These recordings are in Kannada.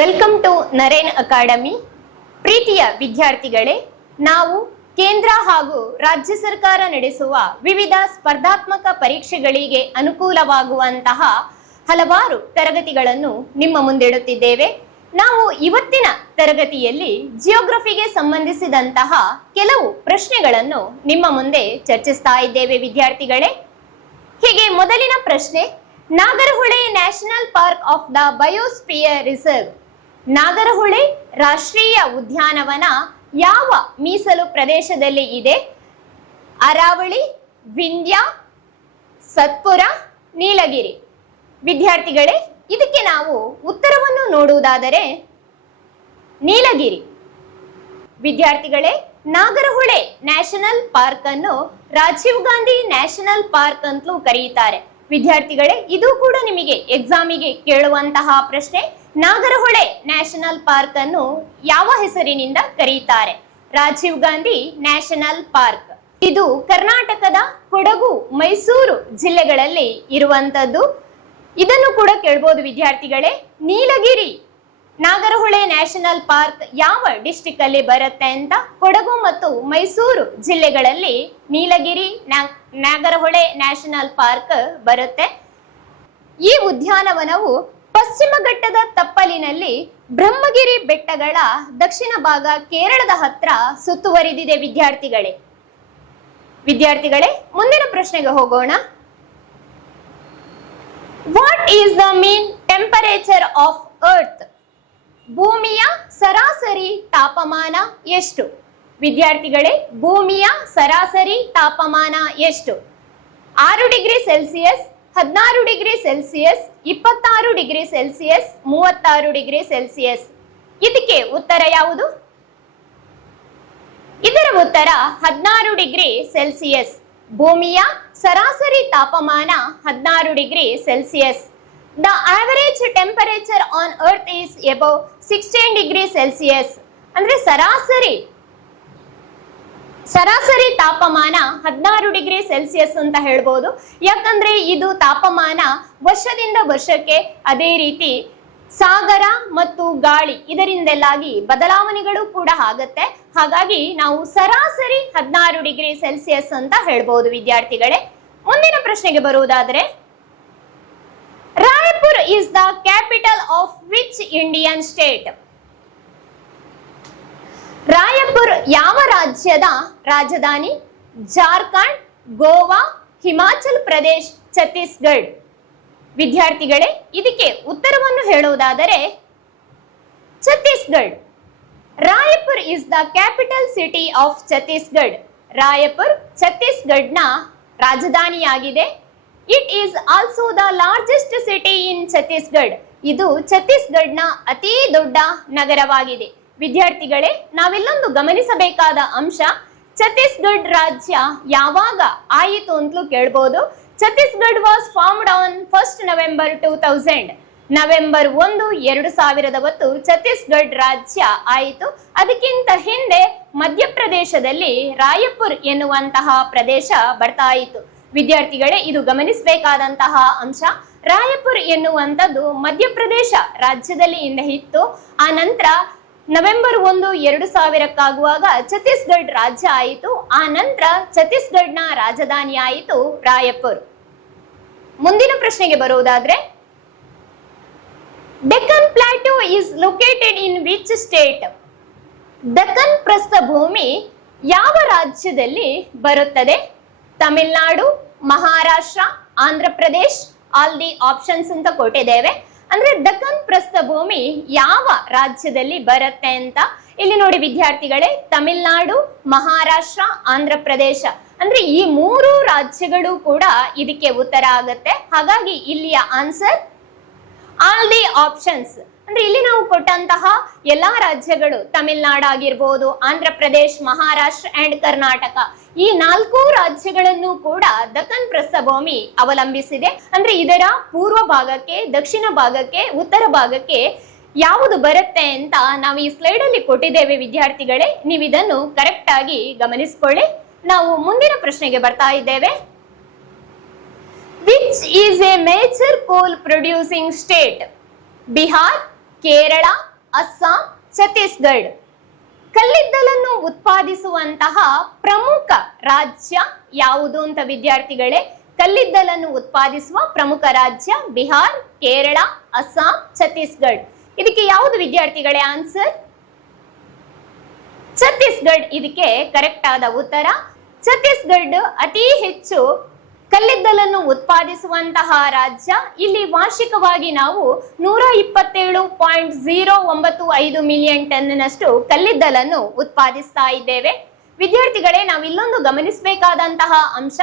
ವೆಲ್ಕಮ್ ಟು ನರೇನ್ ಅಕಾಡೆಮಿ ಪ್ರೀತಿಯ ವಿದ್ಯಾರ್ಥಿಗಳೇ, ನಾವು ಕೇಂದ್ರ ಹಾಗೂ ರಾಜ್ಯ ಸರ್ಕಾರ ನಡೆಸುವ ವಿವಿಧ ಸ್ಪರ್ಧಾತ್ಮಕ ಪರೀಕ್ಷೆಗಳಿಗೆ ಅನುಕೂಲವಾಗುವಂತಹ ಹಲವಾರು ತರಗತಿಗಳನ್ನು ನಿಮ್ಮ ಮುಂದಿಡುತ್ತಿದ್ದೇವೆ. ನಾವು ಇವತ್ತಿನ ತರಗತಿಯಲ್ಲಿ ಜಿಯೋಗ್ರಫಿಗೆ ಸಂಬಂಧಿಸಿದಂತಹ ಕೆಲವು ಪ್ರಶ್ನೆಗಳನ್ನು ನಿಮ್ಮ ಮುಂದೆ ಚರ್ಚಿಸ್ತಾ ಇದ್ದೇವೆ ವಿದ್ಯಾರ್ಥಿಗಳೇ. ಹೀಗೆ ಮೊದಲಿನ ಪ್ರಶ್ನೆ, Nagarahole national park of the biosphere reserve Nagarahole ರಾಷ್ಟ್ರೀಯ ಉದ್ಯಾನವನ ಯಾವ ಮೀಸಲು ಪ್ರದೇಶದಲ್ಲಿ ಇದೆ? ಅರಾವಳಿ, ವಿಂಧ್ಯ, ಸತ್ಪುರ, ನೀಲಗಿರಿ. ವಿದ್ಯಾರ್ಥಿಗಳೇ, ಇದಕ್ಕೆ ನಾವು ಉತ್ತರವನ್ನು ನೋಡುವುದಾದರೆ ನೀಲಗಿರಿ. ವಿದ್ಯಾರ್ಥಿಗಳೇ, ನಾಗರಹೊಳೆ ನ್ಯಾಷನಲ್ ಪಾರ್ಕ್ ಅನ್ನು ರಾಜೀವ್ ಗಾಂಧಿ ನ್ಯಾಷನಲ್ ಪಾರ್ಕ್ ಅಂತಲೂ ಕರೆಯುತ್ತಾರೆ. ವಿದ್ಯಾರ್ಥಿಗಳೇ, ಇದು ಕೂಡ ನಿಮಗೆ ಎಕ್ಸಾಮಿಗೆ ಕೇಳುವಂತಹ ಪ್ರಶ್ನೆ. ನಾಗರಹೊಳೆ ನ್ಯಾಷನಲ್ ಪಾರ್ಕ್ ಅನ್ನು ಯಾವ ಹೆಸರಿನಿಂದ ಕರೀತಾರೆ? Rajiv Gandhi national park. ಇದು ಕರ್ನಾಟಕದ ಕೊಡಗು, ಮೈಸೂರು ಜಿಲ್ಲೆಗಳಲ್ಲಿ ಇರುವಂತದ್ದು. ಇದನ್ನು ಕೂಡ ಕೇಳ್ಬೋದು ವಿದ್ಯಾರ್ಥಿಗಳೇ. ನೀಲಗಿರಿ ನಾಗರಹೊಳೆ ನ್ಯಾಷನಲ್ ಪಾರ್ಕ್ ಯಾವ ಡಿಸ್ಟಿಕ್ ಅಲ್ಲಿ ಬರುತ್ತೆ ಅಂತ ಕೊಡಗು ಮತ್ತು ಮೈಸೂರು ಜಿಲ್ಲೆಗಳಲ್ಲಿ ನೀಲಗಿರಿ ನಾಗರಹೊಳೆ ನ್ಯಾಷನಲ್ ಪಾರ್ಕ್ ಬರುತ್ತೆ. ಈ ಉದ್ಯಾನವನವು ಪಶ್ಚಿಮ ಘಟ್ಟದ ತಪ್ಪಲಿನಲ್ಲಿ ಬ್ರಹ್ಮಗಿರಿ ಬೆಟ್ಟಗಳ ದಕ್ಷಿಣ ಭಾಗ ಕೇರಳದ ಹತ್ರ ಸುತ್ತುವರಿದಿದೆ ವಿದ್ಯಾರ್ಥಿಗಳೇ. ವಿದ್ಯಾರ್ಥಿಗಳೇ, ಮುಂದಿನ ಪ್ರಶ್ನೆಗೆ ಹೋಗೋಣ. What is the mean temperature of earth ಭೂಮಿಯ ಸರಾಸರಿ ತಾಪಮಾನ ಎಷ್ಟು? ವಿದ್ಯಾರ್ಥಿಗಳೇ, ಭೂಮಿಯ ಸರಾಸರಿ ತಾಪಮಾನ ಎಷ್ಟು? ಆರು ಡಿಗ್ರಿ ಸೆಲ್ಸಿಯಸ್, ಹದಿನಾರು ಡಿಗ್ರಿ ಸೆಲ್ಸಿಯಸ್, ಇಪ್ಪತ್ತಾರು ಡಿಗ್ರಿ ಸೆಲ್ಸಿಯಸ್, ಮೂವತ್ತಾರು ಡಿಗ್ರಿ ಸೆಲ್ಸಿಯಸ್. ಇದಕ್ಕೆ ಉತ್ತರ ಯಾವುದು? ಇದರ ಉತ್ತರ ಹದಿನಾರು ಡಿಗ್ರಿ ಸೆಲ್ಸಿಯಸ್. ಭೂಮಿಯ ಸರಾಸರಿ ತಾಪಮಾನ ಹದಿನಾರು degree Celsius. The average temperature on earth is above sixteen degree Celsius ಅಂದ್ರೆ ಸರಾಸರಿ ಸರಾಸರಿ ತಾಪಮಾನ ಹದಿನಾರು ಡಿಗ್ರಿ ಸೆಲ್ಸಿಯಸ್ ಅಂತ ಹೇಳ್ಬೋದು. ಯಾಕಂದ್ರೆ ಇದು ತಾಪಮಾನ ವರ್ಷದಿಂದ ವರ್ಷಕ್ಕೆ ಅದೇ ರೀತಿ ಸಾಗರ ಮತ್ತು ಗಾಳಿ ಇದರಿಂದೆಲ್ಲಾಗಿ ಬದಲಾವಣೆಗಳು ಕೂಡ ಆಗತ್ತೆ. ಹಾಗಾಗಿ ನಾವು ಸರಾಸರಿ ಹದಿನಾರು ಡಿಗ್ರಿ ಸೆಲ್ಸಿಯಸ್ ಅಂತ ಹೇಳ್ಬೋದು ವಿದ್ಯಾರ್ಥಿಗಳೇ. ಮುಂದಿನ ಪ್ರಶ್ನೆಗೆ ಬರುವುದಾದರೆ Raipur is the capital of which Indian state Raipur ಯಾವ ರಾಜ್ಯದ ರಾಜಧಾನಿ? ಜಾರ್ಖಂಡ್ ಗೋವಾ ಹಿಮಾಚಲ್ ಪ್ರದೇಶ್ ಛತ್ತೀಸ್ಗಢ್ ವಿದ್ಯಾರ್ಥಿಗಳೇ, ಇದಕ್ಕೆ ಉತ್ತರವನ್ನು ಹೇಳುವುದಾದರೆ Chhattisgarh. Raipur is the capital city of Chhattisgarh Raipur ಛತ್ತೀಸ್ಗಢ್ನ ರಾಜಧಾನಿಯಾಗಿದೆ. It is also the largest city in Chhattisgarh ಇದು ಛತ್ತೀಸ್ಗಢ್ನ ಅತಿ ದೊಡ್ಡ ನಗರವಾಗಿದೆ. ವಿದ್ಯಾರ್ಥಿಗಳೇ, ನಾವೆಲ್ಲೊಂದು ಗಮನಿಸಬೇಕಾದ ಅಂಶ, ಛತ್ತೀಸ್ಗಢ್ ರಾಜ್ಯ ಯಾವಾಗ ಆಯಿತು ಅಂತಲೂ ಕೇಳ್ಬೋದು. Chhattisgarh was formed on first November two thousand November ಒಂದು, ಎರಡು ಸಾವಿರದ ಹೊತ್ತು ಛತ್ತೀಸ್ಗಢ್ ರಾಜ್ಯ ಆಯಿತು. ಅದಕ್ಕಿಂತ ಹಿಂದೆ ಮಧ್ಯಪ್ರದೇಶದಲ್ಲಿ ರಾಯಪುರ್ ಎನ್ನುವಂತಹ ಪ್ರದೇಶ ಬರ್ತಾ ಇತ್ತು. ವಿದ್ಯಾರ್ಥಿಗಳೇ, ಇದು ಗಮನಿಸಬೇಕಾದಂತಹ ಅಂಶ. ರಾಯಪುರ್ ಎನ್ನುವಂಥದ್ದು ಮಧ್ಯಪ್ರದೇಶ ರಾಜ್ಯದಲ್ಲಿ ಇಂದ ಇತ್ತು ಆ ನಂತರ ನವೆಂಬರ್ ಒಂದು, ಎರಡು ಸಾವಿರಕ್ಕಾಗುವಾಗ ಛತ್ತೀಸ್ಗಢ ರಾಜ್ಯ ಆಯಿತು. ಆ ನಂತರ ಛತ್ತೀಸ್ಗಢ್ನ ರಾಜಧಾನಿ ಆಯಿತು ರಾಯಪುರ್. ಮುಂದಿನ ಪ್ರಶ್ನೆಗೆ ಬರುವುದಾದ್ರೆ Deccan plateau is located in which state? Deccan ಪ್ರಸ್ಥಭೂಮಿ ಯಾವ ರಾಜ್ಯದಲ್ಲಿ ಬರುತ್ತದೆ? Tamil Nadu, Maharashtra Andhra Pradesh all the options ಅಂತ ಕೊಟ್ಟಿದ್ದೇವೆ. ಅಂದ್ರೆ ದಕ್ಕನ್ ಪ್ರಸ್ಥಭೂಮಿ ಯಾವ ರಾಜ್ಯದಲ್ಲಿ ಬರುತ್ತೆ ಅಂತ ಇಲ್ಲಿ ನೋಡಿ ವಿದ್ಯಾರ್ಥಿಗಳೇ, ತಮಿಳುನಾಡು, ಮಹಾರಾಷ್ಟ್ರ ಆಂಧ್ರ ಪ್ರದೇಶ ಅಂದ್ರೆ ಈ ಮೂರು ರಾಜ್ಯಗಳು ಕೂಡ ಇದಕ್ಕೆ ಉತ್ತರ ಆಗುತ್ತೆ. ಹಾಗಾಗಿ ಇಲ್ಲಿಯ ಆನ್ಸರ್ ಆಲ್ ದಿ ಆಪ್ಷನ್ಸ್ ಅಂದ್ರೆ ಇಲ್ಲಿ ನಾವು ಕೊಟ್ಟಂತಹ ಎಲ್ಲಾ ರಾಜ್ಯಗಳು, ತಮಿಳ್ನಾಡು ಆಗಿರ್ಬೋದು ಆಂಧ್ರ ಪ್ರದೇಶ್ ಮಹಾರಾಷ್ಟ್ರ ಅಂಡ್ ಕರ್ನಾಟಕ, ಈ ನಾಲ್ಕು ರಾಜ್ಯಗಳನ್ನು ಕೂಡ ದಕ್ಕನ್ ಪ್ರಸ್ಥಭೂಮಿ ಅವಲಂಬಿಸಿದೆ. ಅಂದ್ರೆ ಇದರ ಪೂರ್ವ ಭಾಗಕ್ಕೆ, ದಕ್ಷಿಣ ಭಾಗಕ್ಕೆ, ಉತ್ತರ ಭಾಗಕ್ಕೆ ಯಾವುದು ಬರುತ್ತೆ ಅಂತ ನಾವು ಈ ಸ್ಲೈಡ್ ಅಲ್ಲಿ ಕೊಟ್ಟಿದ್ದೇವೆ ವಿದ್ಯಾರ್ಥಿಗಳೇ. ನೀವು ಇದನ್ನು ಕರೆಕ್ಟ್ ಆಗಿ ಗಮನಿಸಿಕೊಳ್ಳಿ. ನಾವು ಮುಂದಿನ ಪ್ರಶ್ನೆಗೆ ಬರ್ತಾ ಇದ್ದೇವೆ. Which is a major coal producing state Bihar Kerala, Assam, Chhattisgarh. ಕಲ್ಲಿದ್ದಲನ್ನು ಉತ್ಪಾದಿಸುವಂತಹ ಪ್ರಮುಖ ರಾಜ್ಯ ಯಾವುದು ಅಂತ ವಿದ್ಯಾರ್ಥಿಗಳೇ? ಕಲ್ಲಿದ್ದಲನ್ನು ಉತ್ಪಾದಿಸುವ ಪ್ರಮುಖ ರಾಜ್ಯ ಬಿಹಾರ್, ಕೇರಳ, ಅಸ್ಸಾಂ, ಛತ್ತೀಸ್ಗಢ. ಇದಕ್ಕೆ ಯಾವುದು ವಿದ್ಯಾರ್ಥಿಗಳೇ ಆನ್ಸರ್? ಛತ್ತೀಸ್ಗಢ ಇದಕ್ಕೆ ಕರೆಕ್ಟ್ ಆದ ಉತ್ತರ ಛತ್ತೀಸ್ಗಢ ಅತಿ ಹೆಚ್ಚು ಕಲ್ಲಿದ್ದಲನ್ನು ಉತ್ಪಾದಿಸುವಂತಹ ರಾಜ್ಯ. ಇಲ್ಲಿ ವಾರ್ಷಿಕವಾಗಿ ನಾವು ನೂರ ಇಪ್ಪತ್ತೇಳು ಪಾಯಿಂಟ್ ಝೀರೋ ಒಂಬತ್ತು ಐದು ಮಿಲಿಯನ್ ಟನ್ನಷ್ಟು ಕಲ್ಲಿದ್ದಲನ್ನು ಉತ್ಪಾದಿಸ್ತಾ ಇದ್ದೇವೆ. ವಿದ್ಯಾರ್ಥಿಗಳೇ, ನಾವು ಇಲ್ಲೊಂದು ಗಮನಿಸಬೇಕಾದಂತಹ ಅಂಶ,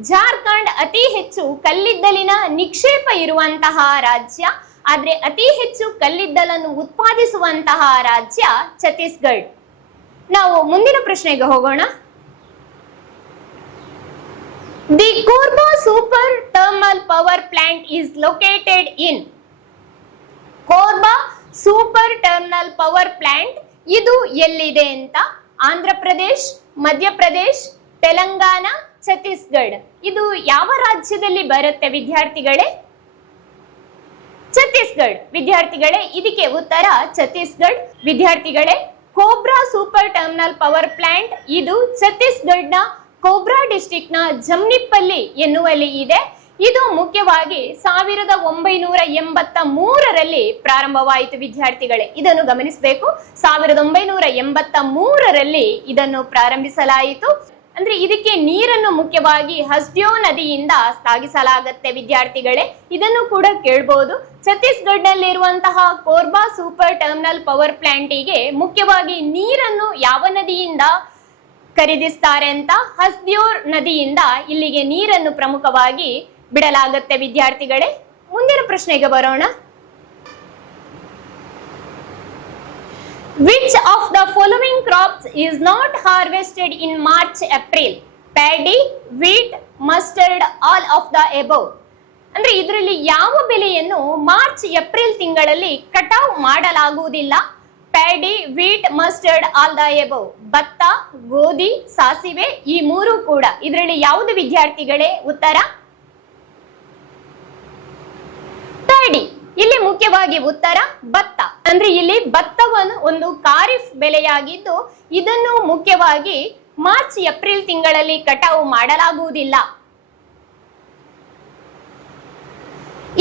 ಜಾರ್ಖಂಡ್ ಅತಿ ಹೆಚ್ಚು ಕಲ್ಲಿದ್ದಲಿನ ನಿಕ್ಷೇಪ ಇರುವಂತಹ ರಾಜ್ಯ. ಆದ್ರೆ ಅತಿ ಹೆಚ್ಚು ಕಲ್ಲಿದ್ದಲನ್ನು ಉತ್ಪಾದಿಸುವಂತಹ ರಾಜ್ಯ ಛತ್ತೀಸ್ಗಢ. ನಾವು ಮುಂದಿನ ಪ್ರಶ್ನೆಗೆ ಹೋಗೋಣ. The Korba super Thermal power plant is located in Korba super terminal power plant ಇದು ಎಲ್ಲಿದೆ ಅಂತ ಆಂಧ್ರ ಪ್ರದೇಶ್ ಮಧ್ಯಪ್ರದೇಶ್ ತೆಲಂಗಾಣ, ಛತ್ತೀಸ್ಗಢ. ಇದು ಯಾವ ರಾಜ್ಯದಲ್ಲಿ ಬರುತ್ತೆ ವಿದ್ಯಾರ್ಥಿಗಳೇ? ಛತ್ತೀಸ್ಗಢ. ವಿದ್ಯಾರ್ಥಿಗಳೇ, ಇದಕ್ಕೆ ಉತ್ತರ ಛತ್ತೀಸ್ಗಢ. ವಿದ್ಯಾರ್ಥಿಗಳೇ ಕೋಬ್ರಾ ಸೂಪರ್ ಟರ್ಮಿನಲ್ ಪವರ್ ಪ್ಲಾಂಟ್ ಇದು ಛತ್ತೀಸ್ಗಢನ ಕೋಬ್ರಾ ಡಿಸ್ಟಿಕ್ನ ಜಮ್ನಿಪ್ಪಲ್ಲಿ ಎನ್ನುವಲ್ಲಿ ಇದೆ. ಇದು ಮುಖ್ಯವಾಗಿ ಸಾವಿರದ ಒಂಬೈನೂರ ಎಂಬತ್ತ ಮೂರರಲ್ಲಿ ಪ್ರಾರಂಭವಾಯಿತು ವಿದ್ಯಾರ್ಥಿಗಳೇ. ಇದನ್ನು ಗಮನಿಸಬೇಕು. ಸಾವಿರದ ಒಂಬೈನೂರ ಎಂಬತ್ತ ಮೂರರಲ್ಲಿ ಇದನ್ನು ಪ್ರಾರಂಭಿಸಲಾಯಿತು. ಅಂದ್ರೆ ಇದಕ್ಕೆ ನೀರನ್ನು ಮುಖ್ಯವಾಗಿ ಹಸ್ಡ್ಯೋ ನದಿಯಿಂದ ಸಾಗಿಸಲಾಗತ್ತೆ ವಿದ್ಯಾರ್ಥಿಗಳೇ. ಇದನ್ನು ಕೂಡ ಕೇಳ್ಬೋದು. ಛತ್ತೀಸ್ಗಢನಲ್ಲಿರುವಂತಹ ಕೋರ್ಬಾ ಸೂಪರ್ ಟರ್ಮಿನಲ್ ಪವರ್ ಪ್ಲಾಂಟಿಗೆ ಮುಖ್ಯವಾಗಿ ನೀರನ್ನು ಯಾವ ನದಿಯಿಂದ ಖರೀದಿಸ್ತಾರೆ ಅಂತ ಹಸ್ದ್ಯೂರ್ ನದಿಯಿಂದ ಇಲ್ಲಿಗೆ ನೀರನ್ನು ಪ್ರಮುಖವಾಗಿ ಬಿಡಲಾಗುತ್ತೆ. ವಿದ್ಯಾರ್ಥಿಗಳೇ, ಮುಂದಿನ ಪ್ರಶ್ನೆಗೆ ಬರೋಣ. Which of the following crops is not harvested in March April paddy wheat mustard all of the above ಅಂದ್ರೆ ಇದರಲ್ಲಿ ಯಾವ ಬೆಲೆಯನ್ನು ಮಾರ್ಚ್ ಏಪ್ರಿಲ್ ತಿಂಗಳಲ್ಲಿ ಕಟಾವ್ ಮಾಡಲಾಗುವುದಿಲ್ಲ? Paddy, wheat, mustard all the ಭತ್ತ, ಗೋಧಿ, ಸಾಸಿವೆ, ಈ ಮೂರು ಕೂಡ. ಇದರಲ್ಲಿ ಯಾವುದು ವಿದ್ಯಾರ್ಥಿಗಳೇ? ಉತ್ತರ? ಪ್ಯಾಡಿ. ಇಲ್ಲಿ ಮುಖ್ಯವಾಗಿ ಉತ್ತರ, ಭತ್ತ. ಅಂದ್ರೆ ಇಲ್ಲಿ ಭತ್ತವನ್ನು ಒಂದು ಖಾರಿಫ್ ಬೆಳೆಯಾಗಿದ್ದು ಇದನ್ನು ಮುಖ್ಯವಾಗಿ ಮಾರ್ಚ್, ಏಪ್ರಿಲ್ ತಿಂಗಳಲ್ಲಿ ಕಟಾವು ಮಾಡಲಾಗುವುದಿಲ್ಲ.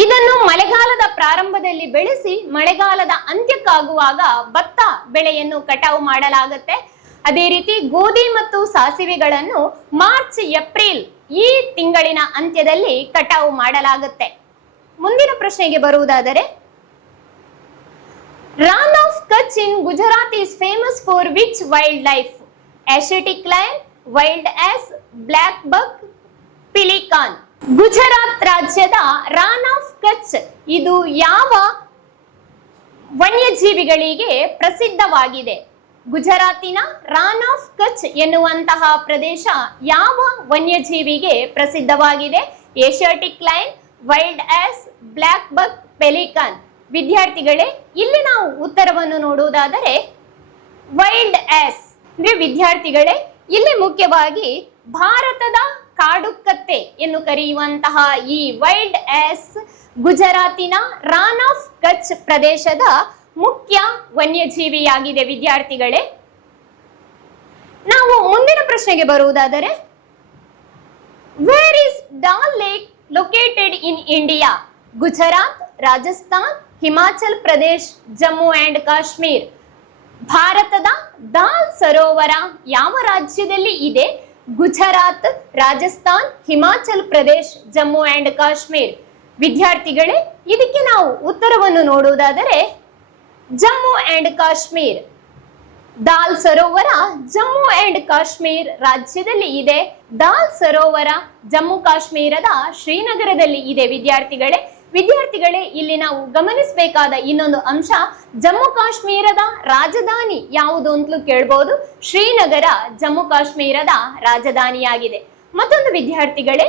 ಇದನ್ನು ಮಳೆಗಾಲದ ಪ್ರಾರಂಭದಲ್ಲಿ ಬೆಳೆಸಿ ಮಳೆಗಾಲದ ಅಂತ್ಯಕ್ಕಾಗುವಾಗ ಭತ್ತ ಬೆಳೆಯನ್ನು ಕಟಾವು ಮಾಡಲಾಗುತ್ತೆ. ಅದೇ ರೀತಿ ಗೋಧಿ ಮತ್ತು ಸಾಸಿವೆಗಳನ್ನು ಮಾರ್ಚ್, ಏಪ್ರಿಲ್ ಈ ತಿಂಗಳಿನ ಅಂತ್ಯದಲ್ಲಿ ಕಟಾವು ಮಾಡಲಾಗುತ್ತೆ. ಮುಂದಿನ ಪ್ರಶ್ನೆಗೆ ಬರುವುದಾದರೆ Rann of Kutch in Gujarat is famous for which wild life Asiatic lion wild ass black buck pelican Gujarat ರಾಜ್ಯದ ರಾನ್ ಆಫ್ ಕಚ್. ಇದು ಯಾವ ವನ್ಯಜೀವಿಗಳಿಗೆ ಪ್ರಸಿದ್ಧವಾಗಿದೆ? ಗುಜರಾತಿನ ರಾನ್ ಆಫ್ ಕಚ್ ಎನ್ನುವಂತಹ ಪ್ರದೇಶ ಯಾವ ವನ್ಯಜೀವಿಗೆ ಪ್ರಸಿದ್ಧವಾಗಿದೆ? Asiatic lion, wild ass, blackbuck, pelican. ವಿದ್ಯಾರ್ಥಿಗಳೇ, ಇಲ್ಲಿ ನಾವು ಉತ್ತರವನ್ನು ನೋಡುವುದಾದರೆ, ವೈಲ್ಡ್ ಆಸ್. ಅಂದ್ರೆ ವಿದ್ಯಾರ್ಥಿಗಳೇ, ಇಲ್ಲಿ ಮುಖ್ಯವಾಗಿ ಭಾರತದ ಕಾಡುಕತ್ತೆ ಎಂದು ಕರೆಯುವಂತಹ ಈ ವೈಲ್ಡ್ ಎಸ್ ಗುಜರಾತಿನ ರಾನ್ ಆಫ್ ಕಚ್ ಪ್ರದೇಶದ ಮುಖ್ಯ ವನ್ಯಜೀವಿಯಾಗಿದೆ ವಿದ್ಯಾರ್ಥಿಗಳೇ. ನಾವು ಮುಂದಿನ ಪ್ರಶ್ನೆಗೆ ಬರುವುದಾದರೆ where is Dal lake located in India Gujarat, Rajasthan, Himachal Pradesh, Jammu and Kashmir. ಭಾರತದ ದಾಲ್ ಸರೋವರ ಯಾವ ರಾಜ್ಯದಲ್ಲಿ ಇದೆ? ಗುಜರಾತ್, ರಾಜಸ್ಥಾನ್, ಹಿಮಾಚಲ್ ಪ್ರದೇಶ್, ಜಮ್ಮು ಅಂಡ್ ಕಾಶ್ಮೀರ್. ವಿದ್ಯಾರ್ಥಿಗಳೇ, ಇದಕ್ಕೆ ನಾವು ಉತ್ತರವನ್ನು ನೋಡುವುದಾದರೆ, ಜಮ್ಮು ಅಂಡ್ ಕಾಶ್ಮೀರ್. ದಾಲ್ ಸರೋವರ ಜಮ್ಮು ಅಂಡ್ ಕಾಶ್ಮೀರ್ ರಾಜ್ಯದಲ್ಲಿ ಇದೆ. ದಾಲ್ ಸರೋವರ ಜಮ್ಮು ಕಾಶ್ಮೀರದ ಶ್ರೀನಗರದಲ್ಲಿ ಇದೆ. ವಿದ್ಯಾರ್ಥಿಗಳೇ ವಿದ್ಯಾರ್ಥಿಗಳೇ, ಇಲ್ಲಿ ನಾವು ಗಮನಿಸಬೇಕಾದ ಇನ್ನೊಂದು ಅಂಶ, ಜಮ್ಮು ಕಾಶ್ಮೀರದ ರಾಜಧಾನಿ ಯಾವುದು ಅಂತಲೂ ಕೇಳ್ಬೋದು. ಶ್ರೀನಗರ ಜಮ್ಮು ಕಾಶ್ಮೀರದ ರಾಜಧಾನಿಯಾಗಿದೆ. ಮತ್ತೊಂದು ವಿದ್ಯಾರ್ಥಿಗಳೇ,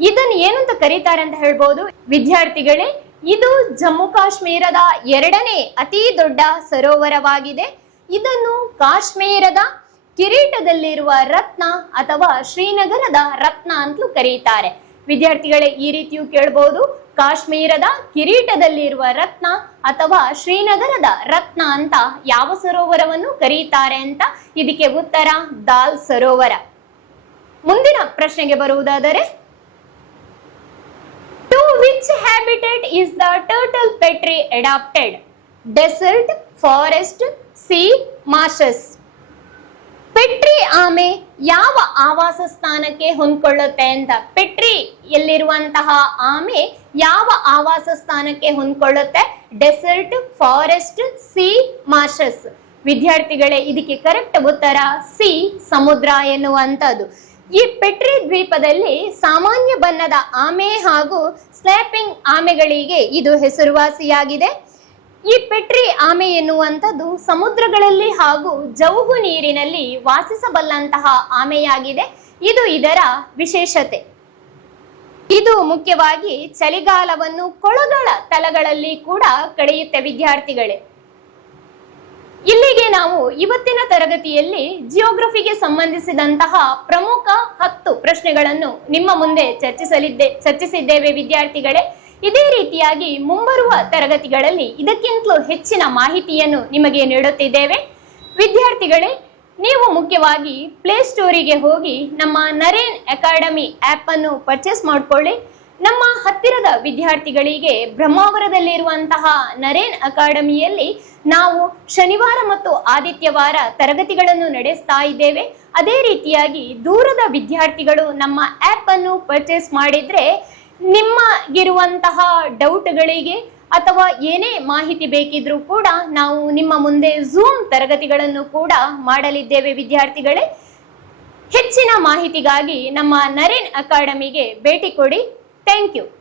ಇದನ್ನು ಏನಂತ ಕರೀತಾರೆ ಅಂತ ಹೇಳ್ಬೋದು. ವಿದ್ಯಾರ್ಥಿಗಳೇ, ಇದು ಜಮ್ಮು ಕಾಶ್ಮೀರದ ಎರಡನೇ ಅತಿ ದೊಡ್ಡ ಸರೋವರವಾಗಿದೆ. ಇದನ್ನು ಕಾಶ್ಮೀರದ ಕಿರೀಟದಲ್ಲಿರುವ ರತ್ನ ಅಥವಾ ಶ್ರೀನಗರದ ರತ್ನ ಅಂತಲೂ ಕರೀತಾರೆ. ವಿದ್ಯಾರ್ಥಿಗಳೇ, ಈ ರೀತಿಯೂ ಕೇಳಬಹುದು ಕಾಶ್ಮೀರದ ಕಿರೀಟದಲ್ಲಿರುವ ರತ್ನ ಅಥವಾ ಶ್ರೀನಗರದ ರತ್ನ ಅಂತ ಯಾವ ಸರೋವರವನ್ನು ಕರೀತಾರೆ ಅಂತ ಇದಕ್ಕೆ ಉತ್ತರ ದಾಲ್ ಸರೋವರ. ಮುಂದಿನ ಪ್ರಶ್ನೆಗೆ ಬರುವುದಾದರೆ to which habitat is the turtle petri adapted desert forest sea marshes Petri ಆಮೆ ಯಾವ ಆವಾಸ ಸ್ಥಾನಕ್ಕೆ ಹೊಂದ್ಕೊಳ್ಳುತ್ತೆ ಅಂತ. ಪೆಟ್ರಿ ಎಲ್ಲಿರುವಂತಹ ಆಮೆ ಯಾವ ಆವಾಸ ಸ್ಥಾನಕ್ಕೆ ಹೊಂದ್ಕೊಳ್ಳುತ್ತೆ? ಡೆಸರ್ಟ್, ಫಾರೆಸ್ಟ್, ಸಿ ಮಾರ್ಷಸ್ ವಿದ್ಯಾರ್ಥಿಗಳೇ, ಇದಕ್ಕೆ ಕರೆಕ್ಟ್ ಉತ್ತರ ಸಿ, ಸಮುದ್ರ ಎನ್ನುವಂಥದ್ದು. ಈ ಪೆಟ್ರಿ ದ್ವೀಪದಲ್ಲಿ ಸಾಮಾನ್ಯ ಬಣ್ಣದ ಆಮೆ ಹಾಗೂ ಸ್ಲ್ಯಾಪಿಂಗ್ ಆಮೆಗಳಿಗೆ ಇದು ಹೆಸರುವಾಸಿಯಾಗಿದೆ. ಈ ಪೆಟ್ರಿ ಆಮೆ ಎನ್ನುವಂಥದ್ದು ಸಮುದ್ರಗಳಲ್ಲಿ ಹಾಗೂ ಜೌಗು ನೀರಿನಲ್ಲಿ ವಾಸಿಸಬಲ್ಲಂತಹ ಆಮೆಯಾಗಿದೆ. ಇದು ಇದರ ವಿಶೇಷತೆ. ಇದು ಮುಖ್ಯವಾಗಿ ಚಳಿಗಾಲವನ್ನು ಕೊಳಗಳ ತಲಗಳಲ್ಲಿ ಕೂಡ ಕಳೆಯುತ್ತೆ ವಿದ್ಯಾರ್ಥಿಗಳೇ. ಇಲ್ಲಿಗೆ ನಾವು ಇವತ್ತಿನ ತರಗತಿಯಲ್ಲಿ ಜಿಯೋಗ್ರಫಿಗೆ ಸಂಬಂಧಿಸಿದಂತಹ ಪ್ರಮುಖ ಹತ್ತು ಪ್ರಶ್ನೆಗಳನ್ನು ನಿಮ್ಮ ಮುಂದೆ ಚರ್ಚಿಸಲಿದ್ದೆ, ಚರ್ಚಿಸಿದ್ದೇವೆ ವಿದ್ಯಾರ್ಥಿಗಳೇ. ಇದೇ ರೀತಿಯಾಗಿ ಮುಂಬರುವ ತರಗತಿಗಳಲ್ಲಿ ಇದಕ್ಕಿಂತಲೂ ಹೆಚ್ಚಿನ ಮಾಹಿತಿಯನ್ನು ನಿಮಗೆ ನೀಡುತ್ತಿದ್ದೇವೆ. ವಿದ್ಯಾರ್ಥಿಗಳೇ, ನೀವು ಮುಖ್ಯವಾಗಿ ಪ್ಲೇಸ್ಟೋರಿಗೆ ಹೋಗಿ ನಮ್ಮ ನರೇನ್ ಅಕಾಡೆಮಿ ಆ್ಯಪ್ ಅನ್ನು ಪರ್ಚೇಸ್ ಮಾಡಿಕೊಳ್ಳಿ. ನಮ್ಮ ಹತ್ತಿರದ ವಿದ್ಯಾರ್ಥಿಗಳಿಗೆ ಬ್ರಹ್ಮಾವರದಲ್ಲಿರುವಂತಹ ನರೇನ್ ಅಕಾಡೆಮಿಯಲ್ಲಿ ನಾವು ಶನಿವಾರ ಮತ್ತು ಆದಿತ್ಯವಾರ ತರಗತಿಗಳನ್ನು ನಡೆಸ್ತಾ ಇದ್ದೇವೆ. ಅದೇ ರೀತಿಯಾಗಿ ದೂರದ ವಿದ್ಯಾರ್ಥಿಗಳು ನಮ್ಮ ಆ್ಯಪ್ ಅನ್ನು ಪರ್ಚೇಸ್ ಮಾಡಿದ್ರೆ ನಿಮ್ಮಗಿರುವಂತಹ ಡೌಟ್ಗಳಿಗೆ ಅಥವಾ ಏನೇ ಮಾಹಿತಿ ಬೇಕಿದ್ರೂ ಕೂಡ ನಾವು ನಿಮ್ಮ ಮುಂದೆ ಝೂಮ್ ತರಗತಿಗಳನ್ನು ಕೂಡ ಮಾಡಲಿದ್ದೇವೆ ವಿದ್ಯಾರ್ಥಿಗಳೇ. ಹೆಚ್ಚಿನ ಮಾಹಿತಿಗಾಗಿ ನಮ್ಮ ನರೇನ್ ಅಕಾಡೆಮಿಗೆ ಭೇಟಿ ಕೊಡಿ. Thank you.